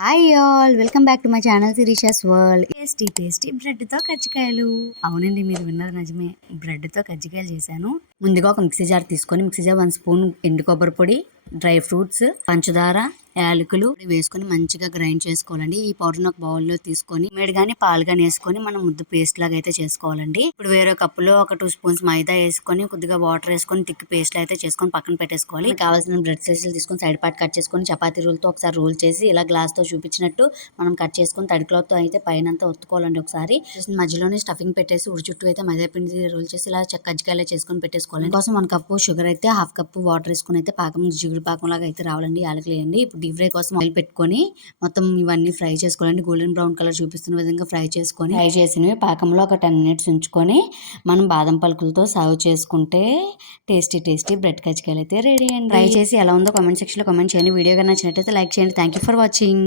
Hi all welcome back to my channel Sirisha's world. Tasty tasty బ్రెడ్తో కజ్జికాయలు. అవునండి, మీరు విన్నది నిజమే. బ్రెడ్తో కజ్జికాయలు చేశాను. ముందుగా ఒక మిక్సీ జార్ తీసుకొని మిక్సీ జార్ 1 స్పూన్ ఎండు కొబ్బరి పొడి, డ్రై ఫ్రూట్స్, పంచదార, యాలకులు వేసుకొని మంచిగా గ్రైండ్ చేసుకోవాలండి. ఈ పౌడర్ ఒక బౌల్లో తీసుకొని మేడ్ గానీ పాలు గానీ వేసుకొని మనం ముద్ద పేస్ట్ లాగా అయితే చేసుకోవాలండి. ఇప్పుడు వేరే కప్పులో ఒక 2 స్పూన్స్ మైదా వేసుకొని కొద్దిగా వాటర్ వేసుకొని థిక్ పేస్ట్ అయితే చేసుకొని పక్కన పెట్టేసుకోవాలి. కావాల్సిన బ్రెడ్ స్లైసెస్ తీసుకొని సైడ్ పార్ట్ కట్ చేసుకొని చపాతీ రోల్ తో ఒకసారి రోల్ చేసి ఇలా గ్లాస్ తో చూపించినట్టు మనం కట్ చేసుకొని తడి క్లాత్ తో అయితే పైన ఒత్తుకోవాలండి. ఒకసారి మధ్యలోనే స్టఫింగ్ పెట్టేసి ఉడి చుట్టూ అయితే మైదా పిండి రోల్ చేసి ఇలా కజ్జికాయలు చేసుకొని పెట్టేసుకోవాలి. కోసం 1 కప్పు షుగర్ అయితే 1/2 కప్పు వాటర్ వేసుకొని అయితే పాకం జిగురు పాకం లాగా అయితే రావాలండి. యాలకులు వేయండి. ఇప్పుడు డీప్ ఫ్రై కోసం ఆయిల్ పెట్టుకొని మొత్తం ఇవన్నీ ఫ్రై చేసుకోవాలండి. గోల్డెన్ బ్రౌన్ కలర్ చూపిస్తున్న విధంగా ఫ్రై చేసినవి పాకంలో ఒక 10 మినిట్స్ ఉంచుకొని మనం బాదం పలుకులతో సర్వ్ చేసుకుంటే టేస్టీ టేస్టీ బ్రెడ్ కజ్జికాయలు అయితే రెడీ అండి. ట్రై చేసి ఎలా ఉందో కామెంట్ సెక్షన్ లో కామెంట్ చేయండి. వీడియో నచ్చినట్లయితే లైక్ చేయండి. Thank you for watching.